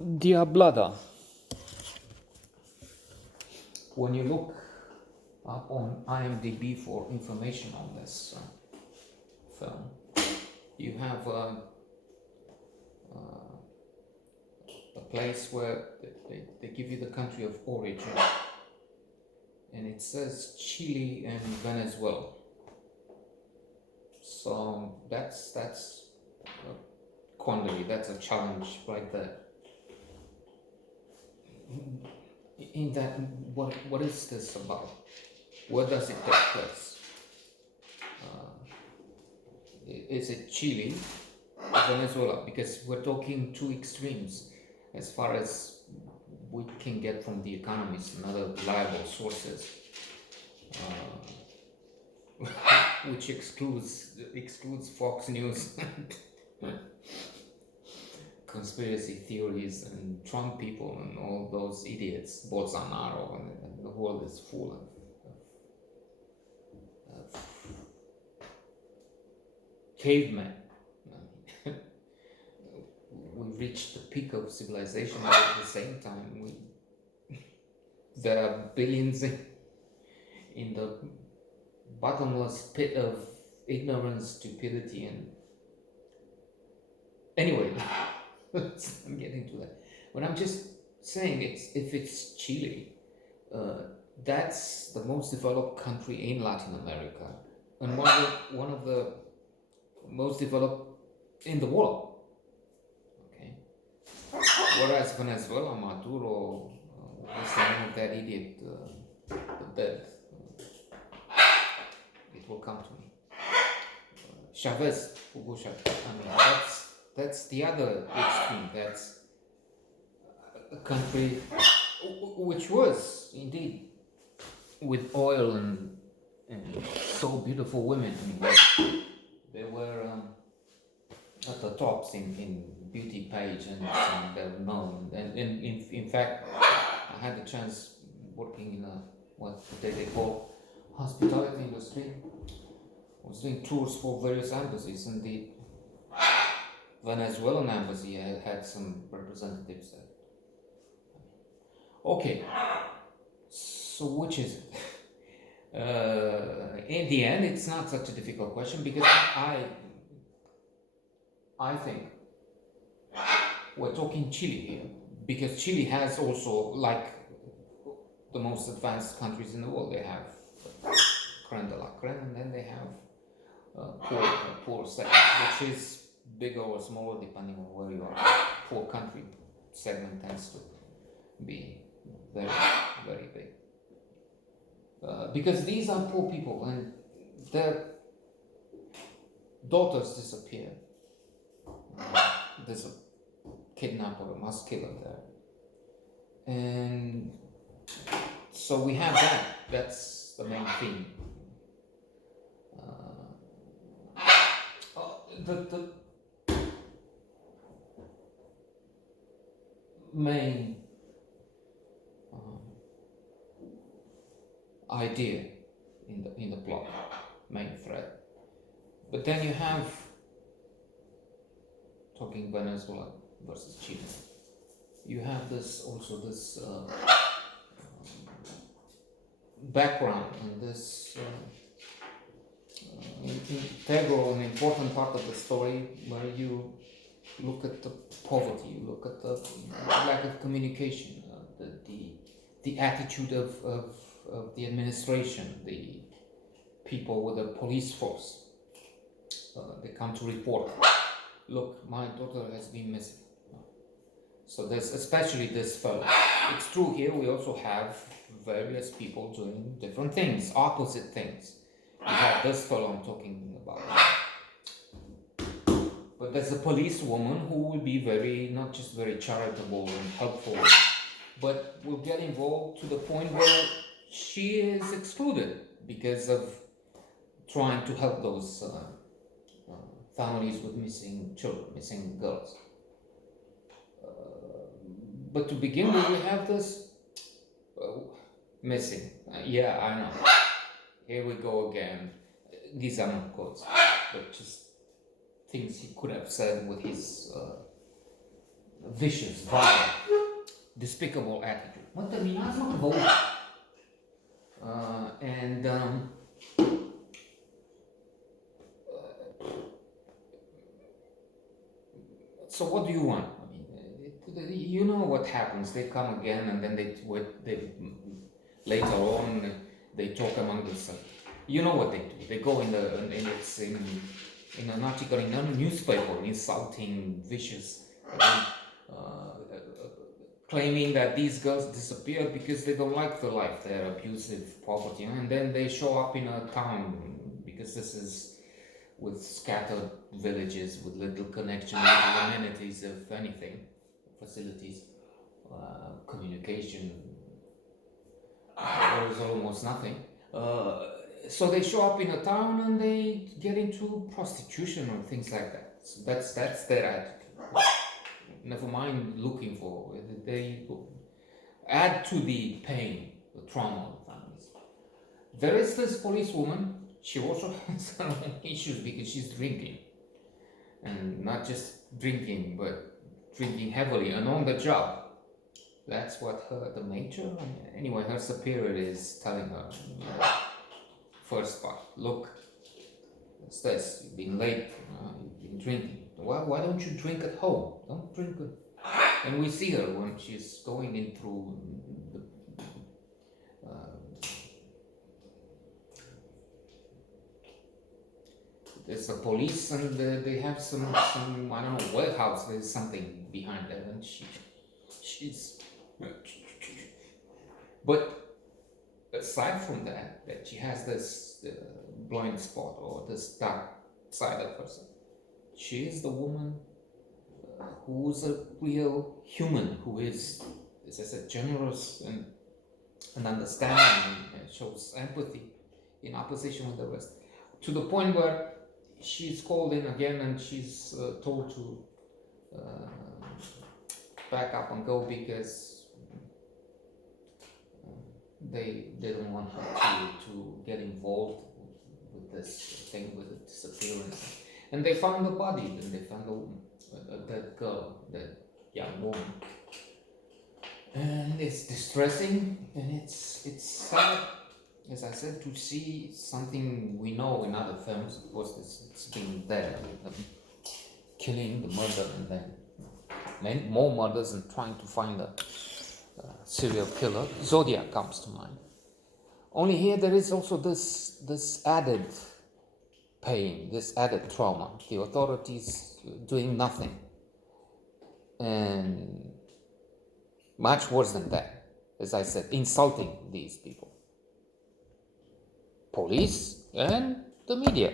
Diablada. When you look up on IMDb for information on this film, you have a place where they give you the country of origin, and it says Chile and Venezuela. So that's a quandary. That's a challenge right there. In that, what is this about? Where does it take place? Is it Chile, Venezuela? Because we're talking two extremes as far as we can get from the economists and other reliable sources, which excludes Fox News, conspiracy theories, and Trump people, and all those idiots, Bolsonaro, and the world is full of cavemen. We've reached the peak of civilization, but at the same time, there are billions in the bottomless pit of ignorance, stupidity, and anyway, I'm getting to that. But I'm just saying, if it's Chile, that's the most developed country in Latin America, and one of the most developed in the world. Okay. Whereas Venezuela, Maduro, what's the name of that idiot? The dead. It will come to me. Chavez, Hugo Chavez. I mean, that's the other extreme. That's a country which was indeed with oil and so beautiful women. I mean, they were at the tops in beauty page, and they're known. And in fact, I had the chance working in a what they call hospitality industry. I was doing tours for various embassies, and the Venezuelan embassy had some representatives there. Okay, so which is it? In the end, it's not such a difficult question, because I think we're talking Chile here, because Chile has also, like the most advanced countries in the world, they have crème de la crème, and then they have poor segment, which is bigger or smaller depending on where you are. Poor country segment tends to be very, very big. Because these are poor people, and their daughters disappear. There's a kidnapper, a mass killer there. And so we have that. That's the main theme. The main idea in the plot, main thread. But then you have, talking Venezuela versus Chile, you have this background and this integral and important part of the story, where you look at the poverty, you look at the lack of communication, the attitude of the administration, the people with the police force. They come to report, look, my daughter has been missing. So there's especially this fellow. It's true here we also have various people doing different things, opposite things. We have this fellow I'm talking about. But there's a policewoman who will be not just very charitable and helpful, but will get involved to the point where she is excluded because of trying to help those families with missing children, missing girls. But to begin with, we have this missing. Yeah, I know. Here we go again. These are not quotes, but just things he could have said with his vicious, vile, despicable attitude. Mă terminați, mă, că vă uit. And so what do you want? I mean, you know what happens. They come again, and then they later on they talk among themselves. You know what they do. They go in an article in a newspaper, insulting, vicious, claiming that these girls disappeared because they don't like the life, they're abusive, poverty, and then they show up in a town, because this is with scattered villages with little connection, little amenities, if anything, facilities, communication. There is almost nothing. So they show up in a town and they get into prostitution or things like that. So that's their attitude. Never mind looking for, they add to the pain, the trauma of families. There is this policewoman. She also has some issues because she's drinking, and not just drinking, but drinking heavily and on the job. That's what the major, anyway, her superior is telling her. First part, look, it's this, you've been late, you've been drinking. Why don't you drink at home? Don't drink it. And we see her when she's going in through the there's the police, and they have some I don't know, warehouse, there's something behind there, and she's but aside from that she has this blind spot, or this dark side of herself. She is the woman who's a real human, who is, as I said, generous and understanding, and shows empathy in opposition with the rest, to the point where she's called in again and she's told to back up and go, because they don't want her to get involved with this thing, with the disappearance. And they found the body, and they found a dead girl, that young woman. And it's distressing, and it's sad, as I said, to see something we know in other films. Of course, it's been there, the killing, the murder, and then many more murders, and trying to find a serial killer. Zodiac comes to mind. Only here there is also this added pain, this added trauma. The authorities doing nothing, and much worse than that, as I said, insulting these people, police and the media.